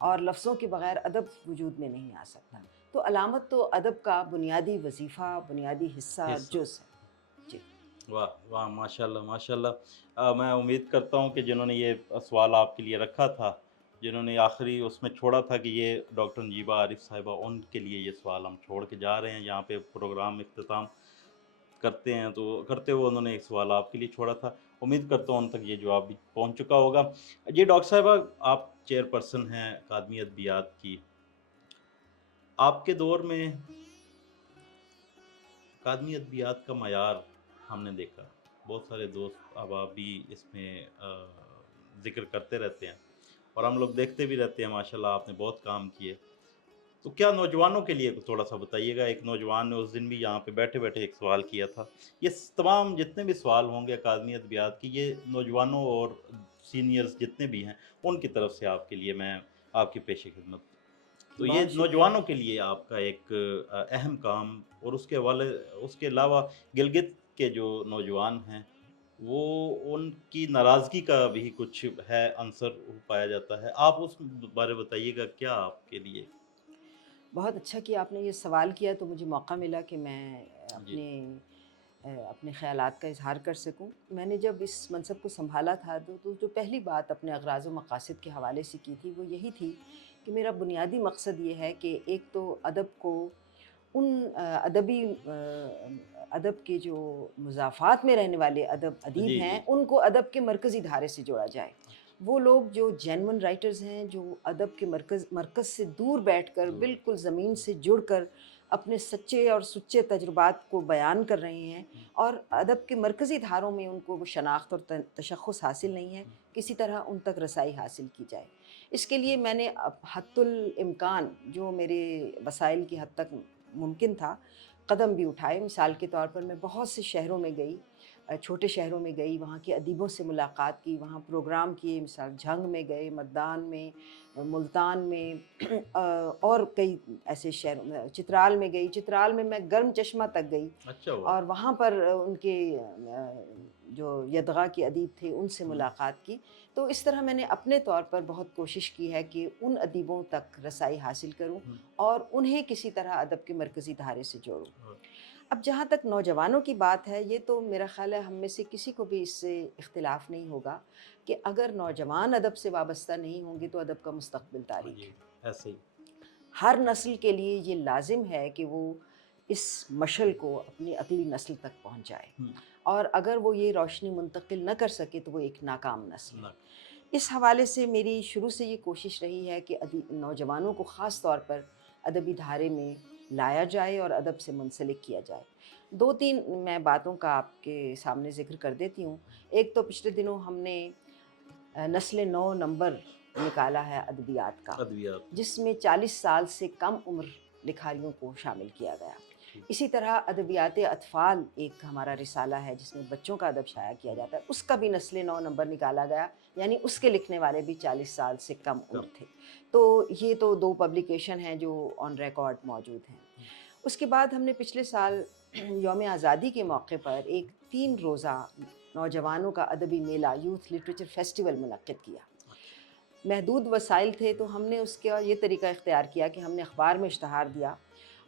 اور لفظوں کے بغیر ادب وجود میں نہیں آ سکتا. تو علامت تو ادب کا بنیادی وظیفہ، بنیادی حصہ، حصہ. جز ہے. جی. واہ واہ، ماشاء اللہ ماشاء اللہ. میں امید کرتا ہوں کہ جنہوں نے یہ سوال آپ کے لیے رکھا تھا، جنہوں نے آخری اس میں چھوڑا تھا کہ یہ ڈاکٹر نجیبہ عارف صاحبہ، ان کے لیے یہ سوال ہم چھوڑ کے جا رہے ہیں یہاں پہ پروگرام اختتام کرتے ہیں، تو کرتے ہوئے انہوں نے ایک سوال آپ کے لیے چھوڑا تھا. امید کرتا ہوں ان تک یہ جواب بھی پہنچ چکا ہوگا. جی ڈاکٹر صاحبہ، آپ چیئر پرسن ہیں اکادمی ادبیات کی. آپ کے دور میں اکادمی ادبیات کا معیار ہم نے دیکھا، بہت سارے دوست احباب بھی اس میں ذکر کرتے رہتے ہیں اور ہم لوگ دیکھتے بھی رہتے ہیں. ماشاءاللہ آپ نے بہت کام کیے. تو کیا نوجوانوں کے لیے تھوڑا سا بتائیے گا؟ ایک نوجوان نے اس دن بھی یہاں پہ بیٹھے بیٹھے ایک سوال کیا تھا. یہ تمام جتنے بھی سوال ہوں گے اکادمی ادبیات کی، یہ نوجوانوں اور سینئرز جتنے بھی ہیں ان کی طرف سے آپ کے لیے میں آپ کی پیش خدمت. تو یہ بہت شکریہ. نوجوانوں کے لیے آپ کا ایک اہم کام، اور اس کے حوالے اس کے علاوہ گلگت کے جو نوجوان ہیں وہ ان کی ناراضگی کا بھی کچھ ہے عنصر پایا جاتا ہے. آپ اس بارے بتائیے گا کیا آپ کے لیے. بہت اچھا کہ آپ نے یہ سوال کیا، تو مجھے موقع ملا کہ میں جی اپنے خیالات کا اظہار کر سکوں. میں نے جب اس منصب کو سنبھالا تھا تو جو پہلی بات اپنے اغراض و مقاصد کے حوالے سے کی تھی وہ یہی تھی کہ میرا بنیادی مقصد یہ ہے کہ ایک تو ادب کو ان ادب کے جو مضافات میں رہنے والے ادیب جی ہیں جی. ان کو ادب کے مرکزی دھارے سے جوڑا جائے. وہ لوگ جو جینون رائٹرز ہیں، جو ادب کے مرکز سے دور بیٹھ کر بالکل زمین سے جڑ کر اپنے سچے اور سچے تجربات کو بیان کر رہے ہیں، اور ادب کے مرکزی دھاروں میں ان کو وہ شناخت اور تشخص حاصل نہیں ہے، کسی طرح ان تک رسائی حاصل کی جائے. اس کے لیے میں نے حتی الامکان جو میرے وسائل کی حد تک ممکن تھا قدم بھی اٹھائے. مثال کے طور پر میں بہت سے شہروں میں گئی، چھوٹے شہروں میں گئی، وہاں کے ادیبوں سے ملاقات کی، وہاں پروگرام کیے. مثال جھنگ میں گئے، مردان میں، ملتان میں، اور کئی ایسے شہر، چترال میں گئی. چترال میں گرم چشمہ تک گئی اچھا ہوا. اور وہاں پر ان کے جو یدغا کے ادیب تھے ان سے ملاقات کی. تو اس طرح میں نے اپنے طور پر بہت کوشش کی ہے کہ ان ادیبوں تک رسائی حاصل کروں اور انہیں کسی طرح ادب کے مرکزی دھارے سے جوڑوں. اب جہاں تک نوجوانوں کی بات ہے، یہ تو میرا خیال ہے ہم میں سے کسی کو بھی اس سے اختلاف نہیں ہوگا کہ اگر نوجوان ادب سے وابستہ نہیں ہوں گے تو ادب کا مستقبل تاریک جی ہے. ایسے ہی. ہر نسل کے لیے یہ لازم ہے کہ وہ اس مشعل کو اپنی اگلی نسل تک پہنچائے، اور اگر وہ یہ روشنی منتقل نہ کر سکے تو وہ ایک ناکام نسل ہے. اس حوالے سے میری شروع سے یہ کوشش رہی ہے کہ نوجوانوں کو خاص طور پر ادبی دھارے میں لایا جائے اور ادب سے منسلک کیا جائے. دو تین میں باتوں کا آپ کے سامنے ذکر کر دیتی ہوں. ایک تو پچھلے دنوں ہم نے نسل نو نمبر نکالا ہے ادبیات کا، ادبیات. جس میں 40 سال سے کم عمر لکھاریوں کو شامل کیا گیا. اسی طرح ادبیات اطفال ایک ہمارا رسالہ ہے جس میں بچوں کا ادب شائع کیا جاتا ہے، اس کا بھی نسل نو نمبر نکالا گیا، یعنی اس کے لکھنے والے بھی 40 سال سے کم عمر تھے. تو یہ تو دو پبلیکیشن ہیں جو آن ریکارڈ موجود ہیں. اس کے بعد ہم نے پچھلے سال یوم آزادی کے موقع پر ایک 3 روزہ نوجوانوں کا ادبی میلہ، یوتھ لٹریچر فیسٹیول منعقد کیا. محدود وسائل تھے تو ہم نے اس کا یہ طریقہ اختیار کیا کہ ہم نے اخبار میں اشتہار دیا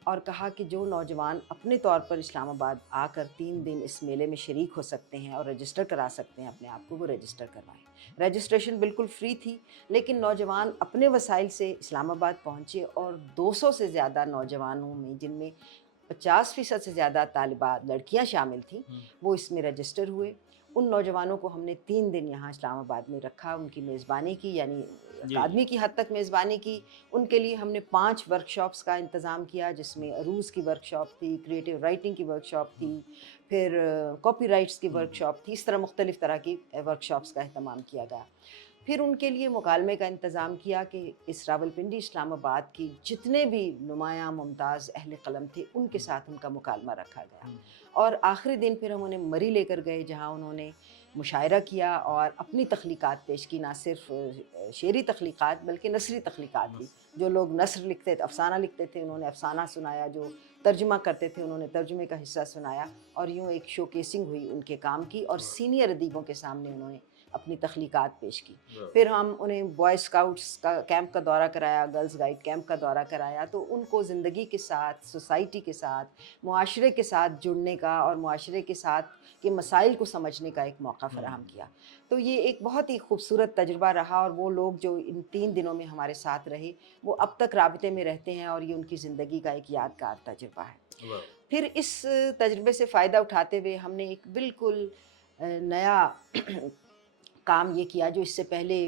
اور کہا کہ جو نوجوان اپنے طور پر اسلام آباد آ کر 3 دن اس میلے میں شریک ہو سکتے ہیں اور رجسٹر کرا سکتے ہیں اپنے آپ کو، وہ رجسٹر کروائیں. رجسٹریشن بالکل فری تھی، لیکن نوجوان اپنے وسائل سے اسلام آباد پہنچے اور 200 سے زیادہ نوجوانوں میں، جن میں 50% سے زیادہ طالبات لڑکیاں شامل تھیں، وہ اس میں رجسٹر ہوئے. ان نوجوانوں کو ہم نے 3 دن یہاں اسلام آباد میں رکھا، ان کی میزبانی کی، یعنی اکادمی کی حد تک میزبانی کی. ان کے لیے ہم نے 5 ورکشاپس کا انتظام کیا، جس میں عروض کی ورکشاپ تھی، کریٹیو رائٹنگ کی ورکشاپ تھی، پھر کاپی رائٹس کی ورکشاپ تھی. اس طرح مختلف طرح کی ورکشاپس کا اہتمام کیا گیا. پھر ان کے لیے مکالمے کا انتظام کیا کہ اس راولپنڈی اسلام آباد کی جتنے بھی نمایاں ممتاز اہل قلم تھے ان کے ساتھ ان کا مکالمہ رکھا گیا. اور آخری دن پھر ہم انہیں مری لے کر گئے، جہاں انہوں نے مشاعرہ کیا اور اپنی تخلیقات پیش کی، نہ صرف شعری تخلیقات بلکہ نثری تخلیقات بھی. جو لوگ نثر لکھتے تھے، افسانہ لکھتے تھے، انہوں نے افسانہ سنایا، جو ترجمہ کرتے تھے انہوں نے ترجمے کا حصہ سنایا، اور یوں ایک شو کیسنگ ہوئی ان کے کام کی، اور سینئر ادیبوں کے سامنے انہوں نے اپنی تخلیقات پیش کی. واہ، پھر ہم انہیں بوائے اسکاؤٹس کا کیمپ کا دورہ کرایا، گرلز گائیڈ کیمپ کا دورہ کرایا، تو ان کو زندگی کے ساتھ، سوسائٹی کے ساتھ، معاشرے کے ساتھ جڑنے کا اور معاشرے کے ساتھ کے مسائل کو سمجھنے کا ایک موقع فراہم کیا. تو یہ ایک بہت ہی خوبصورت تجربہ رہا، اور وہ لوگ جو ان 3 دنوں میں ہمارے ساتھ رہے وہ اب تک رابطے میں رہتے ہیں، اور یہ ان کی زندگی کا ایک یادگار تجربہ ہے. واہ، پھر اس تجربے سے فائدہ اٹھاتے ہوئے ہم نے ایک بالکل نیا کام یہ کیا جو اس سے پہلے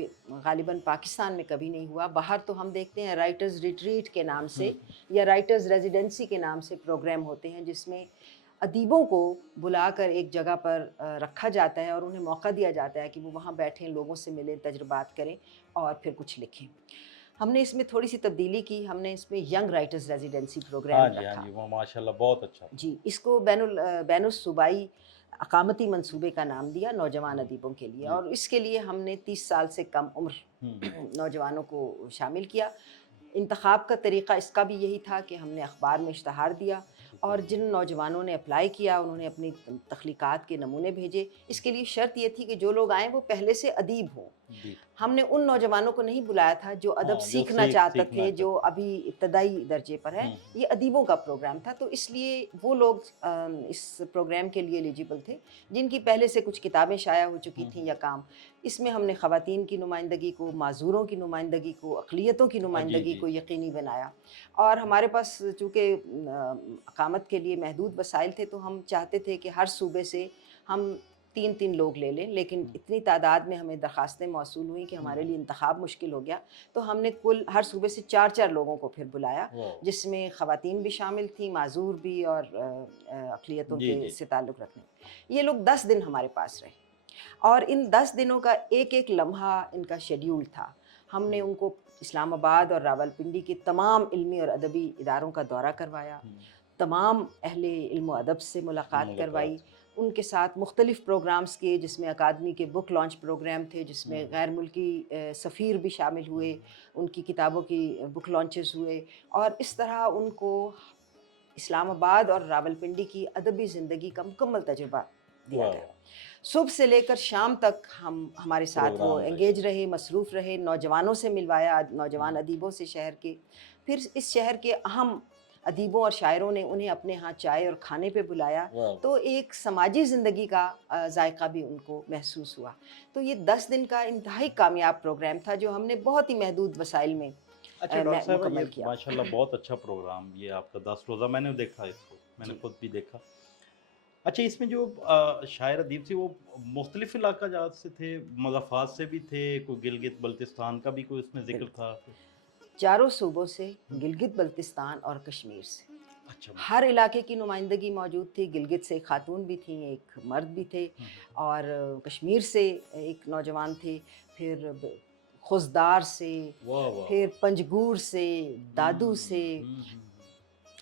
غالباً پاکستان میں کبھی نہیں ہوا. باہر تو ہم دیکھتے ہیں رائٹرز ریٹریٹ کے نام سے یا رائٹرز ریزیڈنسی کے نام سے پروگرام ہوتے ہیں جس میں ادیبوں کو بلا کر ایک جگہ پر رکھا جاتا ہے اور انہیں موقع دیا جاتا ہے کہ وہ وہاں بیٹھیں، لوگوں سے ملیں، تجربات کریں اور پھر کچھ لکھیں. ہم نے اس میں تھوڑی سی تبدیلی کی، ہم نے اس میں ینگ رائٹرز ریزیڈنسی ہاں پروگرام جی، ہاں رکھا. جی، وہ ماشاءاللہ بہت اچھا. جی، اس کو بین الصوبائی اقامتی منصوبے کا نام دیا نوجوان ادیبوں کے لیے، جی. اور اس کے لیے ہم نے 30 سال سے کم عمر نوجوانوں کو شامل کیا. انتخاب کا طریقہ اس کا بھی یہی تھا کہ ہم نے اخبار میں اشتہار دیا، اور جن نوجوانوں نے اپلائی کیا انہوں نے اپنی تخلیقات کے نمونے بھیجے. اس کے لیے شرط یہ تھی کہ جو لوگ آئیں وہ پہلے سے ادیب ہوں. جی. ہم نے ان نوجوانوں کو نہیں بلایا تھا جو ادب ہاں، جو سیکھنا چاہتے سیکھنا تھے، جو چاہتے ابھی ابتدائی درجے پر ہیں. یہ ادیبوں کا پروگرام تھا، تو اس لیے وہ لوگ اس پروگرام کے لیے ایلیجیبل تھے جن کی پہلے سے کچھ کتابیں شائع ہو چکی تھیں یا کام. اس میں ہم نے خواتین کی نمائندگی کو، معذوروں کی نمائندگی کو، اقلیتوں کی جی نمائندگی جی. کو یقینی بنایا. اور ہمارے پاس چونکہ اقامت کے لیے محدود وسائل تھے تو ہم چاہتے تھے کہ ہر صوبے سے ہم 3 لوگ لے لیں، لیکن اتنی تعداد میں ہمیں درخواستیں موصول ہوئیں کہ ہمارے لیے انتخاب مشکل ہو گیا. تو ہم نے کل ہر صوبے سے 4 لوگوں کو پھر بلایا، واہ. جس میں خواتین بھی شامل تھیں، معذور بھی، اور اقلیتوں جی کے جی. سے تعلق رکھنے. یہ لوگ 10 دن ہمارے پاس رہے، اور ان 10 دنوں کا ایک ایک لمحہ ان کا شیڈیول تھا. ہم نے ان کو اسلام آباد اور راولپنڈی کے تمام علمی اور ادبی اداروں کا دورہ کروایا، تمام اہل علم و ادب سے ملاقات کروائی، ان کے ساتھ مختلف پروگرامز کیے جس میں اکادمی کے بک لانچ پروگرام تھے، جس میں غیر ملکی سفیر بھی شامل ہوئے، ان کی کتابوں کی بک لانچز ہوئے، اور اس طرح ان کو اسلام آباد اور راولپنڈی کی ادبی زندگی کا مکمل تجربہ دیا واہ. گیا. صبح سے لے کر شام تک ہمارے ساتھ وہ پروگرام انگیج رہے، مصروف رہے، نوجوانوں سے ملوایا، نوجوان ادیبوں سے شہر کے. پھر اس شہر کے اہم ادیبوں اور شاعروں نے انہیں اپنے ہاں چائے اور کھانے پہ بلایا، واہ. تو ایک سماجی زندگی کا ذائقہ بھی ان کو محسوس ہوا. تو یہ 10 دن کا انتہائی کامیاب پروگرام تھا جو ہم نے بہت ہی محدود وسائل میں اچھا ڈاکٹر صاحبہ، یہ مکمل کیا. ماشاءاللہ بہت اچھا پروگرام یہ آپ کا 10 روزہ، میں نے دیکھا اس کو، میں نے جی خود بھی دیکھا. اچھا، اس میں جو شاعر ادیب تھے وہ مختلف علاقہ جات سے تھے، مضافات سے بھی تھے، کوئی گلگت بلتستان کا بھی کوئی اس میں ذکر بالکل، تھا؟ 4 صوبوں سے، گلگت بلتستان اور کشمیر سے. اچھا. ہر علاقے کی نمائندگی موجود تھی. گلگت سے ایک خاتون بھی تھیں، ایک مرد بھی تھے، اور کشمیر سے ایک نوجوان تھے، پھر خوزدار سے، واہ واہ. پھر پنجگور سے، دادو سے،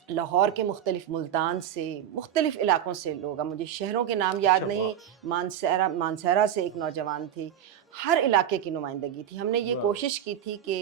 لاہور کے مختلف، ملتان سے، مختلف علاقوں سے لوگ. اب مجھے شہروں کے نام یاد اچھا، نہیں. واہ. مانسہرہ سے ایک نوجوان تھے. ہر علاقے کی نمائندگی تھی. ہم نے یہ واہ. کوشش کی تھی کہ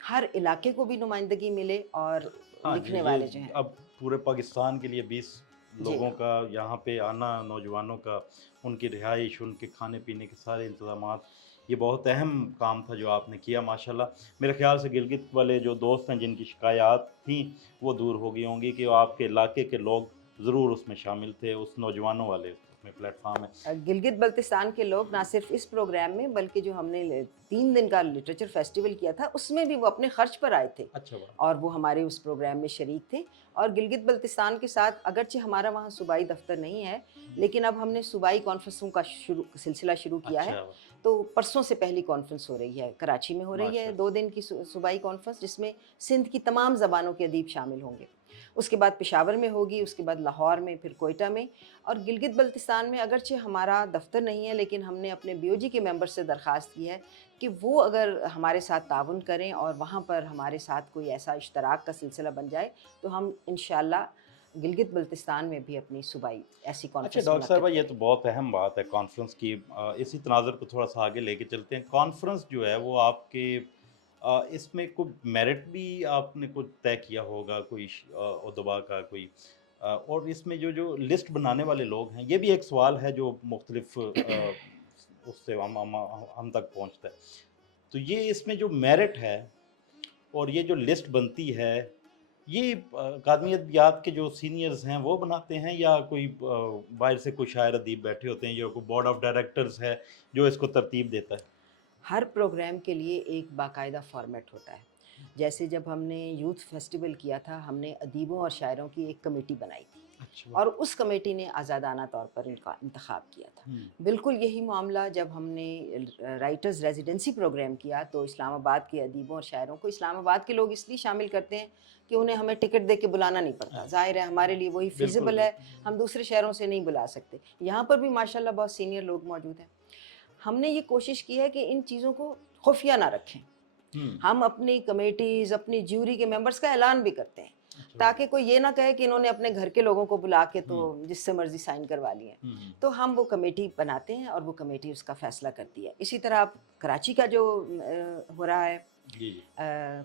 ہر علاقے کو بھی نمائندگی ملے، اور ہاں جی، لکھنے یہ والے جو ہیں. اب پورے پاکستان کے لیے 20 جی لوگوں کا یہاں پہ آنا، نوجوانوں کا، ان کی رہائش، ان کے کھانے پینے کے سارے انتظامات، یہ بہت اہم کام تھا جو آپ نے کیا ماشاءاللہ. میرے خیال سے گلگت والے جو دوست ہیں جن کی شکایات تھیں وہ دور ہو گئی ہوں گی، کہ آپ کے علاقے کے لوگ ضرور اس میں شامل تھے، اس نوجوانوں والے اس میں پلیٹ فارم ہے. گلگت بلتستان کے لوگ نہ صرف اس پروگرام میں بلکہ جو ہم نے 3 دن کا لٹریچر فیسٹیول کیا تھا اس میں بھی وہ اپنے خرچ پر آئے تھے، اچھا واہ. اور وہ ہمارے اس پروگرام میں شریک تھے. اور گلگت بلتستان کے ساتھ اگرچہ ہمارا وہاں صوبائی دفتر نہیں ہے، لیکن اب ہم نے صوبائی کانفرنسوں کا سلسلہ شروع کیا ہے. اچھا تو پرسوں سے پہلی کانفرنس ہو رہی ہے، کراچی میں ہو رہی ہے، ماشاء 2 دن کی صوبائی کانفرنس، جس میں سندھ کی تمام زبانوں کے ادیب شامل ہوں گے. اس کے بعد پشاور میں ہوگی، اس کے بعد لاہور میں، پھر کوئٹہ میں. اور گلگت بلتستان میں اگرچہ ہمارا دفتر نہیں ہے، لیکن ہم نے اپنے بی او جی کے ممبر سے درخواست کی ہے کہ وہ اگر ہمارے ساتھ تعاون کریں اور وہاں پر ہمارے ساتھ کوئی ایسا اشتراک کا سلسلہ بن جائے تو ہم انشاءاللہ گلگت بلتستان میں بھی اپنی صوبائی ایسی اچھا کانفرنس ڈاکٹر صاحبہ، منعقد یہ کریں. تو بہت اہم بات ہے کانفرنس کی. اسی تناظر کو تھوڑا سا آگے لے کے چلتے ہیں. کانفرنس جو ہے وہ آپ کے اس میں کوئی میرٹ بھی آپ نے کچھ طے کیا ہوگا، کوئی ادبا کا کوئی، اور اس میں جو لسٹ بنانے والے لوگ ہیں، یہ بھی ایک سوال ہے جو مختلف اس سے ہم تک پہنچتا ہے. تو یہ اس میں جو میرٹ ہے اور یہ جو لسٹ بنتی ہے یہ اکادمی ادبیات کے جو سینئرز ہیں وہ بناتے ہیں یا کوئی باہر سے کوئی شاعر ادیب بیٹھے ہوتے ہیں یا کوئی بورڈ آف ڈائریکٹرز ہے جو اس کو ترتیب دیتا ہے؟ ہر پروگرام کے لیے ایک باقاعدہ فارمیٹ ہوتا ہے. جیسے جب ہم نے یوتھ فیسٹیول کیا تھا ہم نے ادیبوں اور شاعروں کی ایک کمیٹی بنائی تھی اچھا. اور اس کمیٹی نے آزادانہ طور پر ان کا انتخاب کیا تھا. بالکل یہی معاملہ جب ہم نے رائٹرز ریزیڈنسی پروگرام کیا تو اسلام آباد کے ادیبوں اور شاعروں کو اسلام آباد کے لوگ اس لیے شامل کرتے ہیں کہ انہیں ہمیں ٹکٹ دے کے بلانا نہیں پڑتا. ظاہر ہے ہمارے لیے وہی فیزیبل ہے, ہم دوسرے شہروں سے نہیں بلا سکتے. یہاں پر بھی ماشاءاللہ بہت سینئر لوگ موجود ہیں. ہم نے یہ کوشش کی ہے کہ ان چیزوں کو خفیہ نہ رکھیں. ہم اپنی کمیٹیز اپنی جیوری کے ممبرز کا اعلان بھی کرتے ہیں تاکہ کوئی یہ نہ کہے کہ انہوں نے اپنے گھر کے لوگوں کو بلا کے تو جس سے مرضی سائن کروا لیے. تو ہم وہ کمیٹی بناتے ہیں اور وہ کمیٹی اس کا فیصلہ کرتی ہے. اسی طرح کراچی کا جو ہو رہا ہے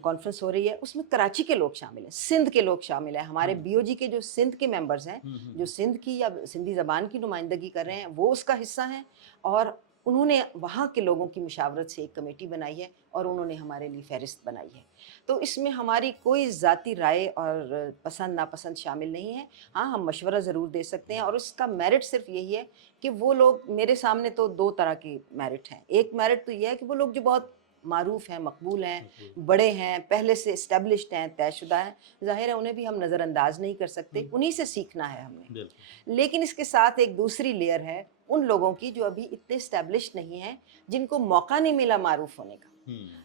کانفرنس ہو رہی ہے اس میں کراچی کے لوگ شامل ہیں, سندھ کے لوگ شامل ہیں. ہمارے بی او جی کے جو سندھ کے ممبرز ہیں جو سندھ کی یا سندھی زبان کی نمائندگی کر رہے ہیں وہ اس کا حصہ ہیں اور انہوں نے وہاں کے لوگوں کی مشاورت سے ایک کمیٹی بنائی ہے اور انہوں نے ہمارے لیے فہرست بنائی ہے. تو اس میں ہماری کوئی ذاتی رائے اور پسند ناپسند شامل نہیں ہے. ہاں ہم مشورہ ضرور دے سکتے ہیں اور اس کا میرٹ صرف یہی ہے کہ وہ لوگ میرے سامنے تو دو طرح کے میرٹ ہیں. ایک میرٹ تو یہ ہے کہ وہ لوگ جو بہت معروف ہیں, مقبول ہیں, بڑے ہیں, پہلے سے اسٹیبلشڈ ہیں, طے شدہ ہیں, ظاہر ہے انہیں بھی ہم نظر انداز نہیں کر سکتے, انہی سے سیکھنا ہے ہم نے. لیکن اس کے ساتھ ایک دوسری لیئر ہے ان لوگوں کی جو ابھی اتنے اسٹیبلشڈ نہیں ہیں, جن کو موقع نہیں ملا معروف ہونے کا,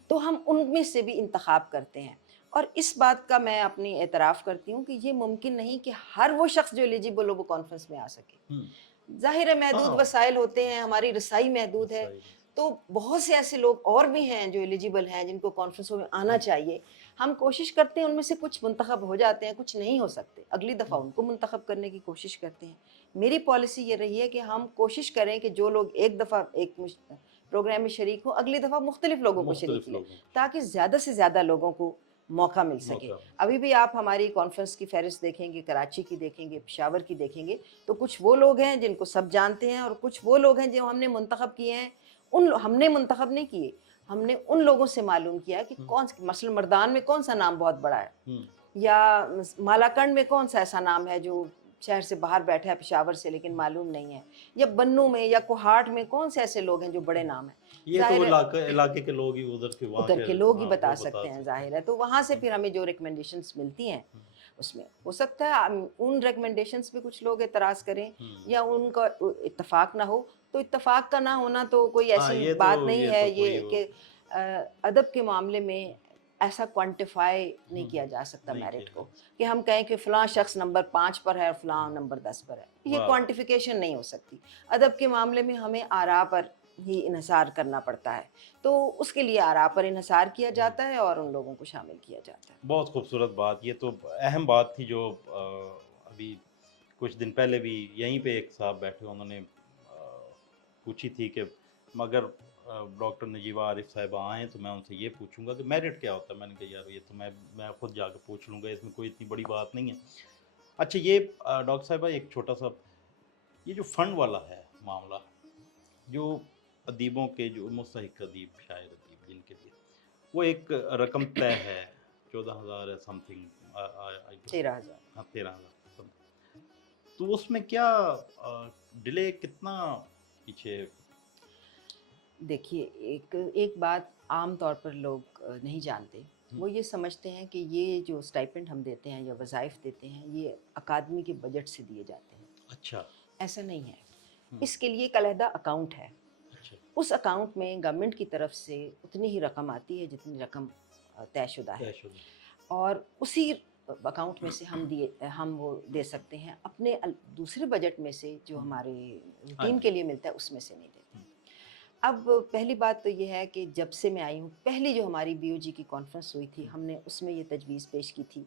تو ہم ان میں سے بھی انتخاب کرتے ہیں. اور اس بات کا میں اپنی اعتراف کرتی ہوں کہ یہ ممکن نہیں کہ ہر وہ شخص جو ایلیجیبل ہو وہ کانفرنس میں آ سکے. ظاہر ہے محدود وسائل ہوتے ہیں, ہماری رسائی محدود ہے, تو بہت سے ایسے لوگ اور بھی ہیں جو ایلیجیبل ہیں جن کو کانفرنسوں میں آنا چاہیے. ہم کوشش کرتے ہیں ان میں سے کچھ منتخب ہو جاتے ہیں, کچھ نہیں ہو سکتے, اگلی دفعہ ان کو منتخب کرنے کی کوشش کرتے ہیں. میری پالیسی یہ رہی ہے کہ ہم کوشش کریں کہ جو لوگ ایک دفعہ ایک پروگرام میں شریک ہوں اگلی دفعہ مختلف لوگوں کو شریک لیں تاکہ زیادہ سے زیادہ لوگوں کو موقع مل سکے. ابھی بھی آپ ہماری کانفرنس کی فہرست دیکھیں گے, کراچی کی دیکھیں گے, پشاور کی دیکھیں گے, تو کچھ وہ لوگ ہیں جن کو سب جانتے ہیں اور کچھ وہ لوگ ہیں جو ہم نے منتخب کیے ہیں. ہم نے منتخب نہیں کیے, ہم نے ان لوگوں سے معلوم کیا کہ کون مثلا مردان میں کون سا نام بہت بڑا ہے, یا مالاکنڈ میں کون سا ایسا نام ہے جو شہر سے باہر بیٹھا ہے پشاور سے لیکن معلوم نہیں ہے, یا بنو میں یا کوہاٹ میں کون سے ایسے لوگ ہیں جو بڑے نام ہیں. یہ تو علاقے کے لوگ ہی ادھر کے لوگ ہی بتا سکتے ہیں, ظاہر ہے. تو وہاں سے پھر ہمیں جو ریکمنڈیشنز ملتی ہیں اس میں ہو سکتا ہے ان ریکمنڈیشنز پہ کچھ لوگ اعتراض کریں یا ان کا اتفاق نہ ہو. تو اتفاق کا نہ ہونا تو کوئی ایسی بات نہیں ہے یہ کہ ادب کے معاملے میں ایسا کوانٹیفائی نہیں کیا جا سکتا میرٹ کو کہ ہم کہیں کہ فلاں شخص نمبر 5 پر ہے اور فلاں نمبر 10 پر ہے. یہ کوانٹیفیکیشن نہیں ہو سکتی. ادب کے معاملے میں ہمیں آراء پر ہی انحصار کرنا پڑتا ہے, تو اس کے لیے آراء پر انحصار کیا جاتا ہے اور ان لوگوں کو شامل کیا جاتا ہے. بہت خوبصورت بات. یہ تو اہم بات تھی جو ابھی کچھ دن پہلے بھی یہیں پہ ایک صاحب بیٹھے انہوں نے پوچھی تھی کہ مگر ڈاکٹر نجیبہ عارف صاحبہ آئیں تو میں ان سے یہ پوچھوں گا کہ میرٹ کیا ہوتا ہے. میں نے کہا یار یہ تو میں خود جا کے پوچھ لوں گا, اس میں کوئی اتنی بڑی بات نہیں ہے. اچھا یہ ڈاکٹر صاحبہ ایک چھوٹا سا یہ جو فنڈ والا ہے معاملہ, جو ادیبوں کے جو مستحق ادیب شاعر ادیب جن کے لیے وہ ایک رقم طے ہے 14,000 ہے سم تھنگ 13,000, تو اس میں کیا ڈیلے کتنا پیچھے؟ دیکھیے ایک بات عام طور پر لوگ نہیں جانتے, وہ یہ سمجھتے ہیں کہ یہ جو اسٹائپنڈ ہم دیتے ہیں یا وظائف دیتے ہیں یہ اکادمی کے بجٹ سے دیے جاتے ہیں. اچھا, ایسا نہیں ہے. اس کے لیے ایک علیحدہ اکاؤنٹ ہے. اس اکاؤنٹ میں گورنمنٹ کی طرف سے اتنی ہی رقم آتی ہے جتنی رقم طے شدہ ہے, اور اسی اکاؤنٹ میں سے ہم وہ دے سکتے ہیں. اپنے دوسرے بجٹ میں سے جو ہمارے روٹین کے لیے ملتا ہے اس میں سے نہیں دیتے. اب پہلی بات تو یہ ہے کہ جب سے میں آئی ہوں, پہلی جو ہماری بی او جی کی کانفرنس ہوئی تھی ہم نے اس میں یہ تجویز پیش کی تھی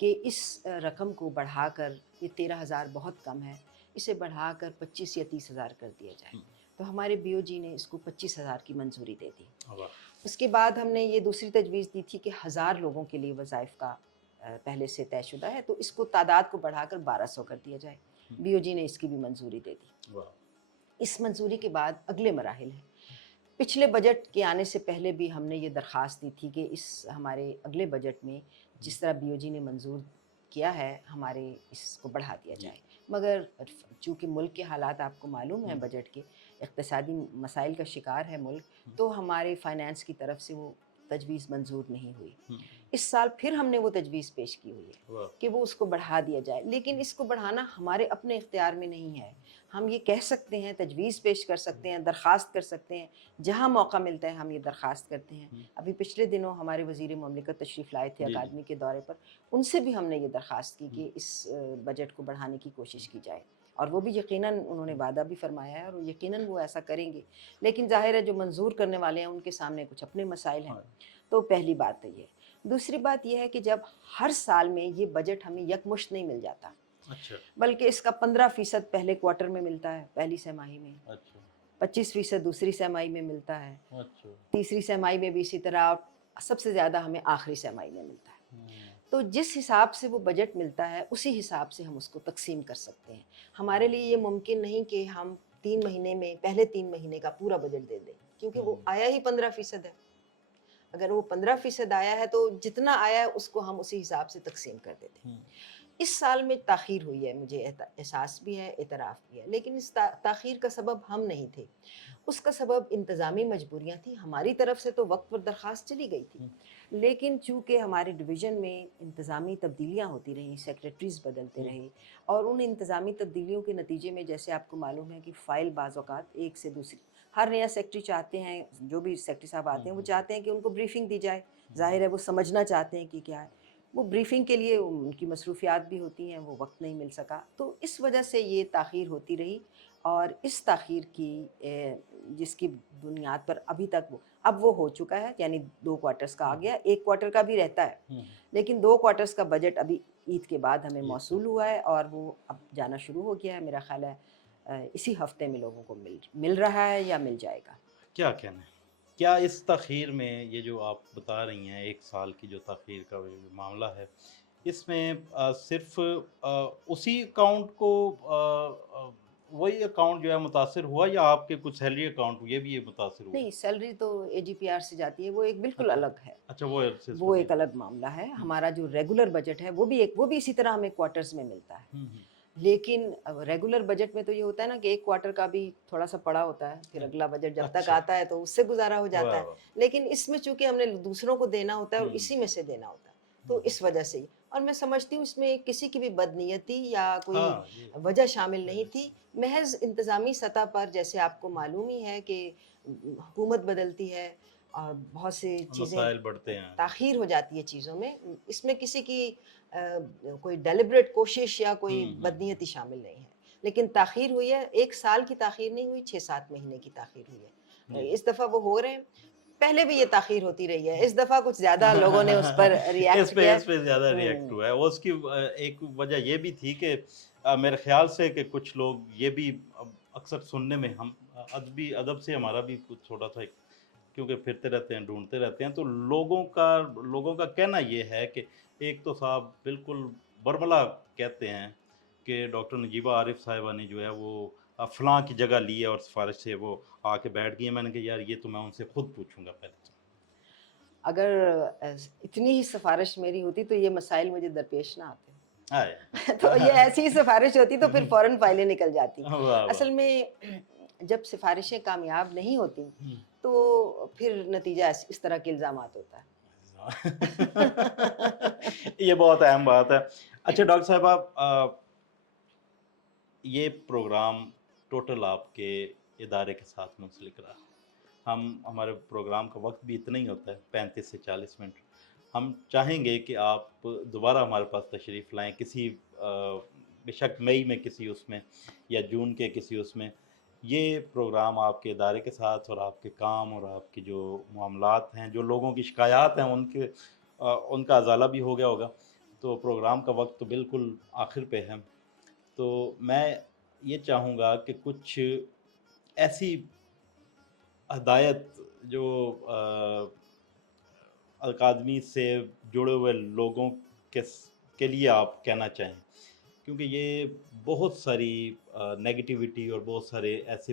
کہ اس رقم کو بڑھا کر, یہ 13,000 بہت کم ہے, اسے بڑھا کر 25 یا 30,000 کر دیا جائے. تو ہمارے بی او جی نے اس کو 25,000 کی منظوری دے دی. اس کے بعد ہم نے یہ دوسری تجویز دی تھی کہ 1,000 لوگوں کے لیے وظائف کا پہلے سے طے شدہ ہے, تو اس کو تعداد کو بڑھا کر 1,200 کر دیا جائے. بی او جی نے اس کی بھی منظوری دے دی. اس منظوری کے بعد اگلے مراحل ہیں۔ پچھلے بجٹ کے آنے سے پہلے بھی ہم نے یہ درخواست دی تھی کہ اس ہمارے اگلے بجٹ میں جس طرح بی او جی نے منظور کیا ہے ہمارے اس کو بڑھا دیا جی جائے، مگر چونکہ ملک کے حالات آپ کو معلوم ہیں، ہم، بجٹ کے اقتصادی مسائل کا شکار ہے ملک، تو ہمارے فائنانس کی طرف سے وہ تجویز منظور نہیں ہوئی۔ ہم، اس سال پھر ہم نے وہ تجویز پیش کی ہوئی ہے واہ، کہ وہ اس کو بڑھا دیا جائے، لیکن اس کو بڑھانا ہمارے اپنے اختیار میں نہیں ہے۔ ہم یہ کہہ سکتے ہیں، تجویز پیش کر سکتے ہیں، درخواست کر سکتے ہیں، جہاں موقع ملتا ہے ہم یہ درخواست کرتے ہیں۔ ہم، ابھی پچھلے دنوں ہمارے وزیر مملکت تشریف لائے تھے جی جی اکادمی کے دورے پر، ان سے بھی ہم نے یہ درخواست کی کہ اس بجٹ کو بڑھانے کی کوشش کی جائے، اور وہ بھی یقیناً انہوں نے وعدہ بھی فرمایا ہے، اور یقیناً وہ ایسا کریں گے۔ لیکن ظاہر ہے جو منظور کرنے والے ہیں ان کے سامنے کچھ اپنے مسائل ہیں۔ ہاں، تو پہلی بات تو یہ۔ دوسری بات یہ ہے کہ جب ہر سال میں یہ بجٹ ہمیں یکمشت نہیں مل جاتا، اچھا بلکہ اس کا 15% پہلے کوارٹر میں ملتا ہے، پہلی سہ ماہی میں، اچھا 25% دوسری سہ ماہی میں ملتا ہے، اچھا، تیسری سہ ماہی میں بھی اسی طرح، اور سب سے زیادہ ہمیں آخری سہ ماہی میں ملتا ہے۔ ہم، تو جس حساب سے وہ بجٹ ملتا ہے اسی حساب سے ہم اس کو تقسیم کر سکتے ہیں۔ ہمارے لیے یہ ممکن نہیں کہ ہم 3 مہینے میں پہلے 3 مہینے کا پورا بجٹ دے دیں، کیونکہ وہ آیا ہی 15% ہے۔ اگر وہ 15% آیا ہے تو جتنا آیا ہے اس کو ہم اسی حساب سے تقسیم کر دیتے ہیں۔ ہم، اس سال میں تاخیر ہوئی ہے، مجھے احساس بھی ہے، اعتراف بھی ہے، لیکن اس تاخیر کا سبب ہم نہیں تھے، اس کا سبب انتظامی مجبوریاں تھیں۔ ہماری طرف سے تو وقت پر درخواست چلی گئی تھی، ہم، لیکن چونکہ ہمارے ڈویژن میں انتظامی تبدیلیاں ہوتی رہیں، سیکریٹریز بدلتے رہے، اور ان انتظامی تبدیلیوں کے نتیجے میں جیسے آپ کو معلوم ہے کہ فائل بعض اوقات ایک سے دوسری، ہر نیا سیکٹری چاہتے ہیں، جو بھی سیکٹری صاحب آتے ہیں وہ چاہتے ہیں کہ ان کو بریفنگ دی جائے، ظاہر ہے وہ سمجھنا چاہتے ہیں کہ کیا ہے، وہ بریفنگ کے لیے ان کی مصروفیات بھی ہوتی ہیں، وہ وقت نہیں مل سکا، تو اس وجہ سے یہ تاخیر ہوتی رہی۔ اور اس تاخیر کی جس کی بنیاد پر ابھی تک اب وہ ہو چکا ہے، یعنی 2 کوارٹرز کا آ گیا، 1 کوارٹر کا بھی رہتا ہے، ہم، لیکن 2 کوارٹرز کا بجٹ ابھی عید کے بعد ہمیں یہ موصول ہوا ہے، اور وہ اب جانا شروع ہو گیا ہے، میرا خیال ہے اسی ہفتے میں لوگوں کو مل رہا ہے یا مل جائے گا۔ کیا کہنا ہے؟ کیا اس تاخیر میں یہ جو آپ بتا رہی ہیں 1 سال کی جو تاخیر کا جو معاملہ ہے، اس میں صرف اسی اکاؤنٹ کو وہی اکاؤنٹ جو ہے متاثر ہوا، یا آپ کے کچھ سیلری اکاؤنٹ یہ بھی متاثر ہوئے؟ نہیں، سیلری تو اے جی پی آر سے جاتی ہے، وہ ایک بالکل اچھا الگ ہے، اچھا، وہ وہ ایک الگ معاملہ ہے۔ ہم، ہمارا جو ریگولر بجٹ ہے وہ بھی اسی طرح ہمیں کوارٹرز میں ملتا ہے، ہم، لیکن ریگولر بجٹ میں تو یہ ہوتا ہے نا کہ 1 کوارٹر کا بھی تھوڑا سا پڑا ہوتا ہے، پھر اگلا بجٹ جب تک اچھا، آتا ہے تو اس سے گزارا ہو جاتا واہ ہے، واہ، لیکن اس میں چونکہ ہم نے دوسروں کو دینا ہوتا ہے اور ہم، اسی میں سے دینا ہوتا ہے، تو اس وجہ سے ہی، اور میں سمجھتی ہوں اس میں کسی کی بھی بدنیتی یا کوئی ہاں یہ وجہ شامل نہیں تھی، محض انتظامی سطح پر جیسے آپ کو معلوم ہی ہے کہ حکومت بدلتی ہے اور بہت سی چیزیں مسائل بڑھتے ہیں۔ تاخیر ہو جاتی ہے چیزوں میں، اس میں کسی کی کوئی ڈیلیبریٹ کوشش یا کوئی ہم، بدنیتی شامل نہیں ہے، لیکن تاخیر ہوئی ہے، 1 سال کی تاخیر نہیں ہوئی، 6-7 مہینے کی تاخیر ہوئی ہے، جی اس دفعہ وہ ہو رہے ہیں، پہلے بھی یہ تاخیر ہوتی رہی ہے، اس دفعہ کچھ زیادہ لوگوں نے اس پر ریئیکٹ کیا اس پہ زیادہ ریئیکٹ ہے۔ ہوا ہے، اس کی ایک وجہ یہ بھی تھی کہ میرے خیال سے کہ کچھ لوگ یہ بھی اکثر سننے میں، ہم ادب سے ہمارا بھی کچھ تھوڑا سا، کیونکہ پھرتے رہتے ہیں ڈھونڈتے رہتے ہیں، تو لوگوں کا کہنا یہ ہے کہ ایک تو صاحب بالکل برملا کہتے ہیں کہ ڈاکٹر نجیبہ عارف صاحبہ نے جو ہے وہ فلاں کی جگہ لی ہے اور سفارش سے وہ آ کے بیٹھ گئی ہیں۔ میں نے کہا یار یہ تو میں ان سے خود پوچھوں گا پہلے۔ اگر اتنی ہی سفارش میری ہوتی تو یہ مسائل مجھے درپیش نہ آتے، آئے تو یہ ایسی ہی سفارش ہوتی تو پھر فوراً فائلیں نکل جاتی۔ واہ واہ، اصل میں جب سفارشیں کامیاب نہیں ہوتی تو پھر نتیجہ اس طرح کے الزامات ہوتا ہے۔ یہ بہت اہم بات ہے۔ اچھا ڈاکٹر صاحبہ، یہ پروگرام ٹوٹل آپ کے ادارے کے ساتھ منسلک رہا، ہمارے پروگرام کا وقت بھی اتنا ہی ہوتا ہے، 35 سے 40 منٹ۔ ہم چاہیں گے کہ آپ دوبارہ ہمارے پاس تشریف لائیں، کسی بے شک مئی میں کسی اس میں، یا جون کے کسی اس میں، یہ پروگرام آپ کے ادارے کے ساتھ اور آپ کے کام اور آپ کے جو معاملات ہیں، جو لوگوں کی شکایات ہیں، ان کا ازالہ بھی ہو گیا ہوگا۔ تو پروگرام کا وقت تو بالکل آخر پہ ہے، تو میں یہ چاہوں گا کہ کچھ ایسی ہدایت جو اکادمی سے جڑے ہوئے لوگوں کے لیے آپ کہنا چاہیں، کیونکہ یہ بہت ساری نیگیٹیوٹی اور بہت سارے ایسے